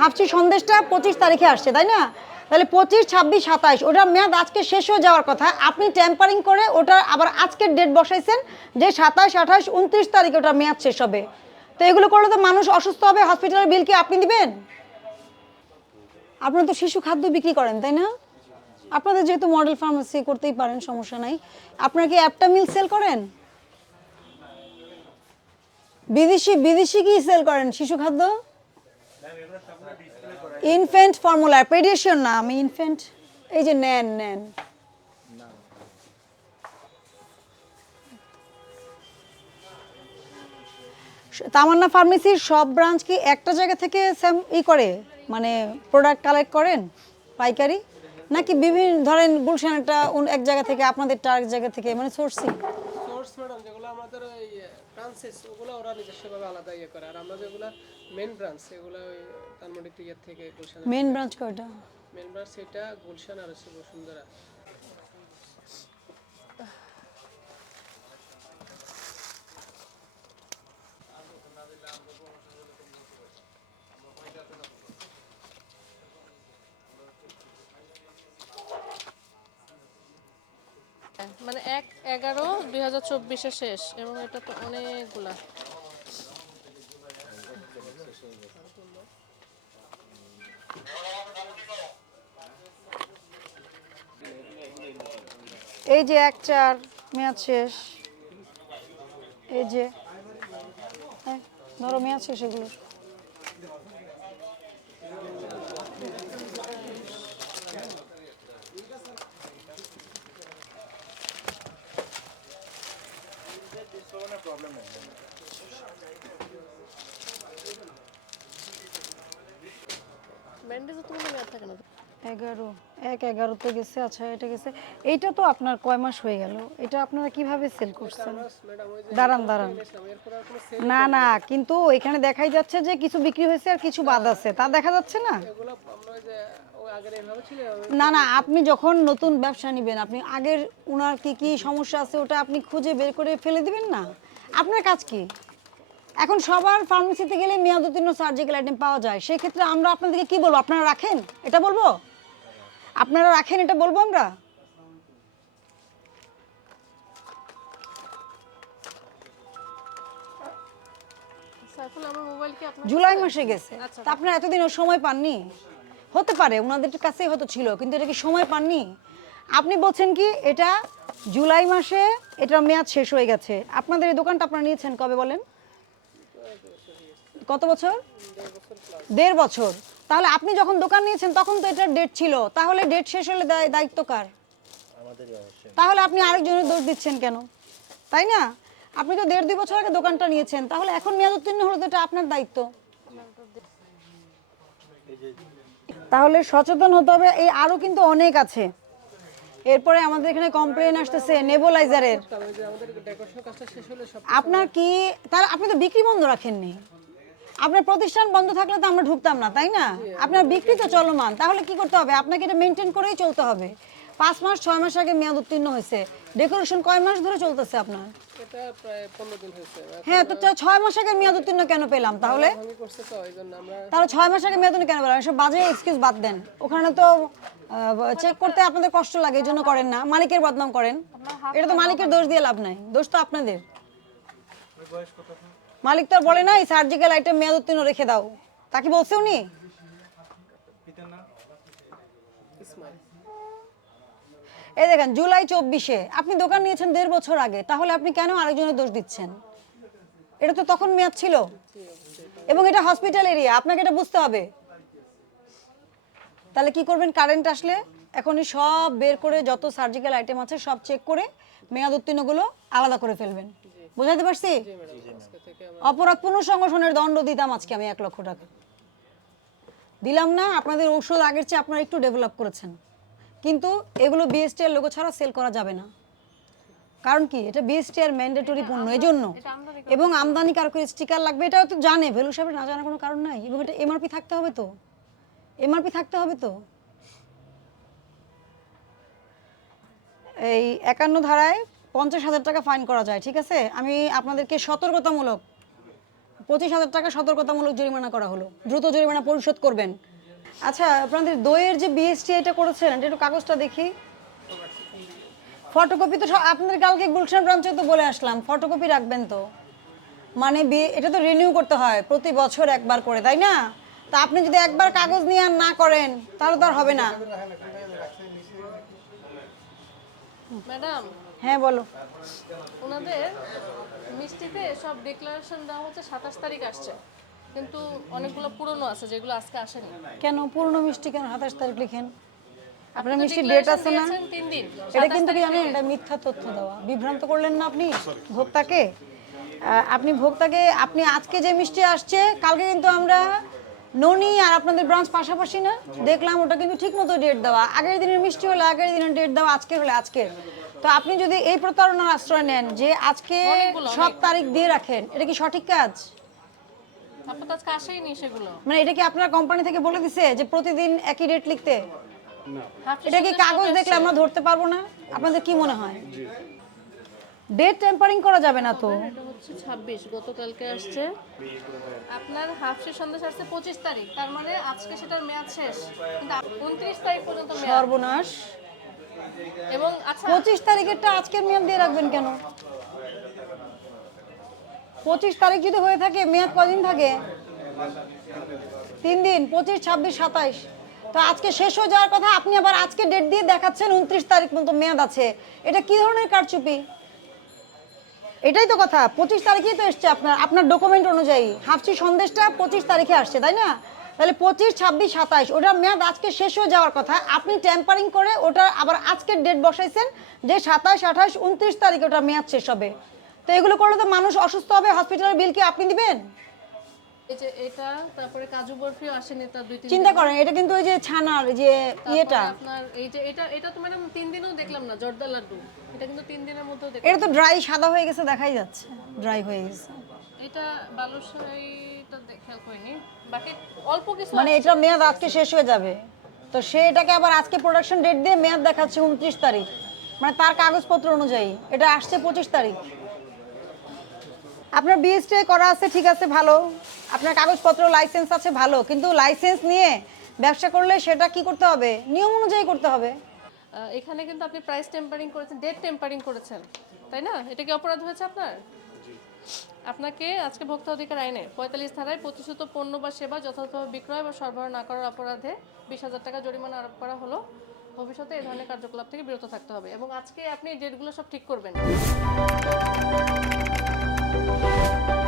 হাফসি সন্দেশটা পঁচিশ তারিখে আসছে, তাই না? তাহলে পঁচিশ, ছাব্বিশ, সাতাইশ, ওটার মেয়াদ আজকে শেষ হয়ে যাওয়ার কথা। আপনি ট্যাম্পারিং করে ওটা আবার আজকের ডেট বসাইছেন যে সাতাশ আঠাশ উনত্রিশ তারিখে ওটার মেয়াদ শেষ হবে। তো এগুলো করলে তো মানুষ অসুস্থ হবে হসপিটালের বিল কি আপনি দিবেন? আপনারা তো শিশু খাদ্য বিক্রি করেন, তাই না? আপনাদের যেহেতু মডেল ফার্মেসি করতেই পারেন, সমস্যা নাই। আপনারা কি অ্যাপটা মিল সেল করেন? বিদেশি বিদেশি কি সেল করেন শিশু খাদ্য? ইনফেন্ট ফর্মুলা পেডিয়েশন না, আমি ইনফেন্ট এই যে নেন নেন। তামান্না ফার্মেসির সব ব্রাঞ্চ কি একটা জায়গা থেকে স্যাম ই করে? মানে প্রোডাক্ট কালেক্ট করেন? পাইকারি? নাকি বিভিন্ন, ধরেন গুলশানটা অন্য- এক জায়গা থেকে আপনাদেরটা আরেক জায়গা থেকে মানে সোর্সিং সোর্স ম্যাডাম যেগুলো আমাদের ওই ব্রাঞ্চেস ওগুলো ওরা নিজস্বভাবে আলাদা ইয়ে করে। আর আমরা যেগুলো মেন ব্রাঞ্চ এগুলো ওই টিয়ার থেকে গুলশান মেন ব্রাঞ্চ কয়টা? মেন ব্রাঞ্চ সেটা গুলশান আর হচ্ছে বসুন্ধরা। মানে এক এগারো দুই হাজার চব্বিশে শেষ এবং এটা তো অনেকগুলা। এই যে এক চার, মেয়াদ শেষ। এই যে ধরো মেয়াদ শেষ এগুলো। ব্যান্ডেজে তো মেয়াদ থাকে না এগারো, এক এগারোতে গেছে আচ্ছা এটা গেছে। এইটা তো আপনার কয় মাস হয়ে গেল? এটা আপনারা কীভাবে সেল করছেন? দাঁড়ান দাঁড়ান। না না, কিন্তু এখানে দেখাই যাচ্ছে যে কিছু বিক্রি হয়েছে আর কিছু বাদ আছে। তা দেখা যাচ্ছে না? না না, আপনি যখন নতুন ব্যবসা নেবেন, আপনি আগের উনার কি কি সমস্যা আছে ওটা আপনি খুঁজে বের করে ফেলে দিবেন না? আপনার কাজ কি? এখন সবার ফার্মেসিতে গেলে মেয়াদ উত্তীর্ণ সার্জিক্যাল আইটেম পাওয়া যায়। সেক্ষেত্রে আমরা আপনাদেরকে কি বলব? আপনারা রাখেন? এটা বলব? আপনারা রাখেন এটা বলব আমরা? জুলাই মাসে গেছে। তা আপনারা এতদিনও সময় পাননি? হতে পারে ওনাদের কাছেই হয়তো ছিল কিন্তু এটা কি সময় পাননি? আপনি বলছেন কি এটা জুলাই মাসে এটার মেয়াদ শেষ হয়ে গেছে। আপনাদের এই দোকানটা আপনারা নিয়েছেন কবে বলেন? কত বছর? দেড় বছর তাহলে আপনি যখন দোকান নিয়েছেন তখন তো এটার ডেট ছিল। তাহলে ডেট শেষ হলে দায়- দায়িত্ব কার? তাহলে আপনি আরেকজনের দোষ দিচ্ছেন কেন? তাই না? আপনি তো দেড় দুই বছর আগে দোকানটা নিয়েছেন তাহলে এখন মেয়াদ উত্তীর্ণ হলো তো এটা আপনার দায়িত্ব। তাহলে সচেতন হতে হবে এই আরও কিন্তু অনেক আছে। এরপরে আমাদের এখানে কমপ্লেন আসতেছে নেবুলাইজারের তবে যে আমাদের ডেকোরেশন কাজটা শেষ হলে সব আপনার কি তার আপনি তো বিক্রি বন্ধ রাখেননি। আপনার প্রতিষ্ঠান বন্ধ থাকলে তো আমরা ঢুকতাম না তাই না? আপনার বিক্রি তো চলমান তাহলে কি করতে হবে? আপনাকে এটা মেনটেন করেই চলতে হবে। পাঁচ মাস ছয় মাস আগে মেয়াদ উত্তীর্ণ হয়েছে। ডেকোরেশন কয় মাস ধরে চলতেছে আপনার? এটা প্রায় পনেরো দিন হয়েছে। হ্যাঁ তো ছয় মাস আগে মেয়াদ উত্তীর্ণ কেন পেলাম তাহলে? তাহলে ছয় মাস আগে মেয়াদ কেন পেলাম? এসব বাজে এক্সকিউজ বাদ দেন। ওখানে তো চেক করতে আপনাদের কষ্ট লাগে এই জন্য করেন না। মালিকের বদনাম করেন। এটা তো মালিকের দোষ দিয়ে লাভ নাই। দোষ তো আপনাদের। মালিক তো বলে না এই সার্জিক্যাল আইটেম মেয়াদ উত্তীর্ণ রেখে দাও। তাকে বলছে উনি? এই দেখেন, জুলাই চব্বিশে, আপনি দোকান নিয়েছেন দেড় বছর আগে, তাহলে আপনি কেন আরেকজনের দোষ দিচ্ছেন? এটা তো তখন মেয়াদ ছিল। এবং এটা হসপিটাল এরিয়া আপনাকে এটা বুঝতে হবে। তাহলে কি করবেন কারেন্ট আসলে এখনই সব বের করে যত সার্জিক্যাল আইটেম আছে সব চেক করে মেয়াদ উত্তীর্ণগুলো আলাদা করে ফেলবেন। বুঝাতে পারছি? অপরাধ পুনঃসংগঠনের দণ্ড দিতাম আজকে আমি এক লক্ষ টাকা। দিলাম না আপনাদের ঔষধ আগের চেয়ে আপনারা একটু ডেভেলপ করেছেন। কিন্তু এগুলো বিএসটি এর লোগো ছাড়া সেল করা যাবে না। কারণ কি? এটা বিএসটি এর ম্যান্ডেটরি পণ্য এজন্য। এবং আমদানি কারকের স্টিকার লাগবে এটাও তো জানে। ভ্যালু সাহেবের না জানার কোনো কারণ নাই। এবং এটা এমআরপি থাকতে হবে তো। এমআরপি থাকতে হবে তো। এই একান্ন ধারায় পঞ্চাশ হাজার টাকা ফাইন করা যায়, ঠিক আছে? আমি আপনাদেরকে সতর্কতামূলক, পঁচিশ হাজার টাকা সতর্কতামূলক জরিমানা করা হলো। দ্রুত জরিমানা পরিশোধ করবেন। আচ্ছা আপনাদের দইয়ের যে বিএসটি এটা করেছেন, এটা একটু কাগজটা দেখি। ফটোকপি তো আপনাদের কালকে গুলশান ব্রাঞ্চে তো বলে আসলাম, ফটোকপি রাখবেন তো। মানে এটা তো রিনিউ করতে হয়, প্রতি বছর একবার করে, তাই না? তা আপনি যদি একবার কাগজ নিয়ে আর না করেন, তাহলে তো আর হবে না। ম্যাডাম হ্যাঁ বলো। ওনাদের মিষ্টিতে সব ডিক্লারেশন দেওয়া হচ্ছে সাতাশ তারিখ আসছে। কিন্তু অনেকগুলো পুরনো আছে যেগুলো আজকে আসেনি। কেন? পুরনো মিষ্টি কেন সাতাশ তারিখ লিখেন? আপনার মিষ্টি ডেট আছে না? দিয়েছেন তিন দিন। এটা কিন্তু কি জানেন এটা মিথ্যা তথ্য দেওয়া। বিভ্রান্ত করলেন না আপনি? ভোক্তাকে? আপনি ভোক্তাকে আপনি আজকে যে মিষ্টি আসছে কালকে কিন্তু আমরা ননি আর আপনাদের ব্রাঞ্চ পাশাপাশি না? দেখলাম ওটা কিন্তু ঠিক মতো ডেট দেওয়া। আগের দিনের মিষ্টি হলে আগের দিনের ডেট দেওয়া আজকে হলে আজকে তো আপনি যদি এই প্রতারণার আশ্রয় নেন যে আজকে সব তারিখ দিয়ে রাখেন এটা কি সঠিক কাজ? মানে এটা কি আপনার কোম্পানি থেকে বলে দিছে যে প্রতিদিন একই ডেট লিখতে? এটা কি কাগজ দেখলে আমরা ধরতে পারব না? আপনাদের কি মনে হয়? ডেট টেম্পারিং করা যাবে না তো? এটা হচ্ছে ছাব্বিশ গতকালকে আসছে। আপনার হাফ শেষ সন্দেশ আসছে পঁচিশ তারিখ তার মানে আজকে সেটার মেয়াদ শেষ। কিন্তু উনত্রিশ তারিখ পর্যন্ত মেয়াদ। সর্বনাশ। এবং আচ্ছা পঁচিশ তারিখেরটা আজকের মেয়াদ দিয়ে রাখবেন কেন? পঁচিশ তারিখ যদি হয়ে থাকে মেয়াদ কদিন থাকে? তিন দিন পঁচিশ ছাব্বিশ সাতাইশ। তো আজকে শেষ হয়ে যাওয়ার কথা আপনি আবার আজকে ডেট দিয়ে দেখাচ্ছেন উনত্রিশ তারিখ পর্যন্ত মেয়াদ আছে। এটা কি ধরনের কারচুপি? এটাই তো কথা। পঁচিশ তারিখেই তো এসছে আপনার আপনার ডকুমেন্ট অনুযায়ী। হাফসি সন্দেশটা পঁচিশ তারিখে আসছে, তাই না? তাহলে পঁচিশ, ছাব্বিশ, সাতাইশ, ওটার মেয়াদ আজকে শেষ হয়ে যাওয়ার কথা। আপনি ট্যাম্পারিং করে ওটা আবার আজকের ডেট বসাইছেন যে সাতাশ আঠাশ উনত্রিশ তারিখে ওটার মেয়াদ শেষ হবে। তো এগুলো করলে তো মানুষ অসুস্থ হবে হসপিটালের বিল কি আপনি দিবেন? এই যে এটা তারপরে কাজু বরফিও আসেনি দুই তিন চিন্তা করেন এটা কিন্তু ওই যে ছানার যে ইয়েটা। আপনার এই যে এটা এটা তো ম্যাডাম তিন দিনও দেখলাম না জর্দা লাড্ডু। এটা কিন্তু তিন দিনের মধ্যেও দেখলাম। এটা তো ড্রাই সাদা হয়ে গেছে দেখাই যাচ্ছে। ড্রাই হয়ে গেছে। এটা বালুশাইটা দে- খেয়াল করিনি। বাকি অল্প কিছু মানে এটা মেয়াদ আজকে শেষ হয়ে যাবে। তো সে এটাকে আবার আজকে প্রোডাকশন ডেট দিয়ে মেয়াদ দেখাচ্ছে উনত্রিশ তারিখ। মানে তার কাগজপত্র অনুযায়ী। এটা আসছে পঁচিশ তারিখ। আপনার বিএসটি করা আছে ঠিক আছে ভালো। আপনার কাগজপত্র লাইসেন্স আছে ভালো। কিন্তু লাইসেন্স নিয়ে ব্যবসা করলে সেটা কি করতে হবে? নিয়ম অনুযায়ী করতে হবে। এখানে কিন্তু আপনি প্রাইস টেম্পারিং করেছেন ডেট টেম্পারিং করেছেন তাই না? এটা কি অপরাধ হয়েছে আপনার? আপনাকে আজকে ভোক্তা অধিকার আইনে পঁয়তাল্লিশ ধারায় প্রতিশ্রুত পণ্য বা সেবা যথাযথভাবে বিক্রয় বা সরবরাহ না করার অপরাধে বিশ হাজার টাকা জরিমানা আরোপ করা হলো। ভবিষ্যতে এই ধরনের কার্যকলাপ থেকে বিরত থাকতে হবে। এবং আজকে আপনি ডেটগুলো সব ঠিক করবেন। Thank you.